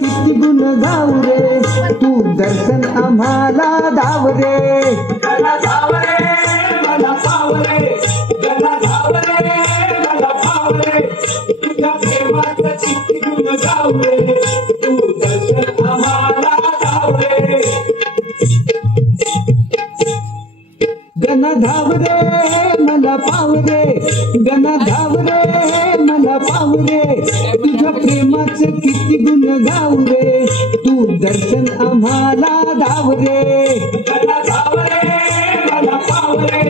किती गुण गाऊ रे तू दर्शन आम्हाला धाव रे गणा धाव रे मला पाव रे गणा धाव रे मला पाव रे तुझ्या प्रेमाचं किती गुण गाऊ रे तू दर्शन आम्हाला धाव रे गणा धाव रे मला पाव रे गणा धाव रे मला पाव रे तुझ्या प्रेमाचं किती गुण गाऊ रे तू दर्शन आम्हाला धाव रे गणा धाव रे मला पाव रे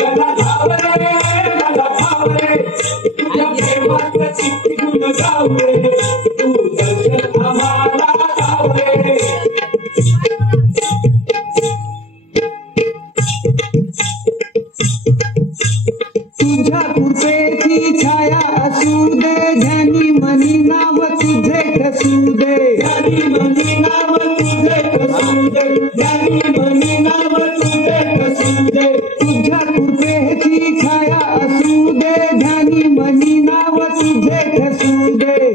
गणा धाव रे मला पाव रे तुझ्या प्रेमाचं किती गुण गाऊ रे तू दर्शन आम्हाला धाव रे तुझ्या कृपेची छाया असू दे ध्यानी मनी नाव तुझे ठसू दे ध्यानी मनी नाव तुझे ठसू दे ध्यानी मनी नाव तुझे ठसू दे तुझ्या कृपेची छाया असू दे ध्यानी मनी नाव तुझे ठसू दे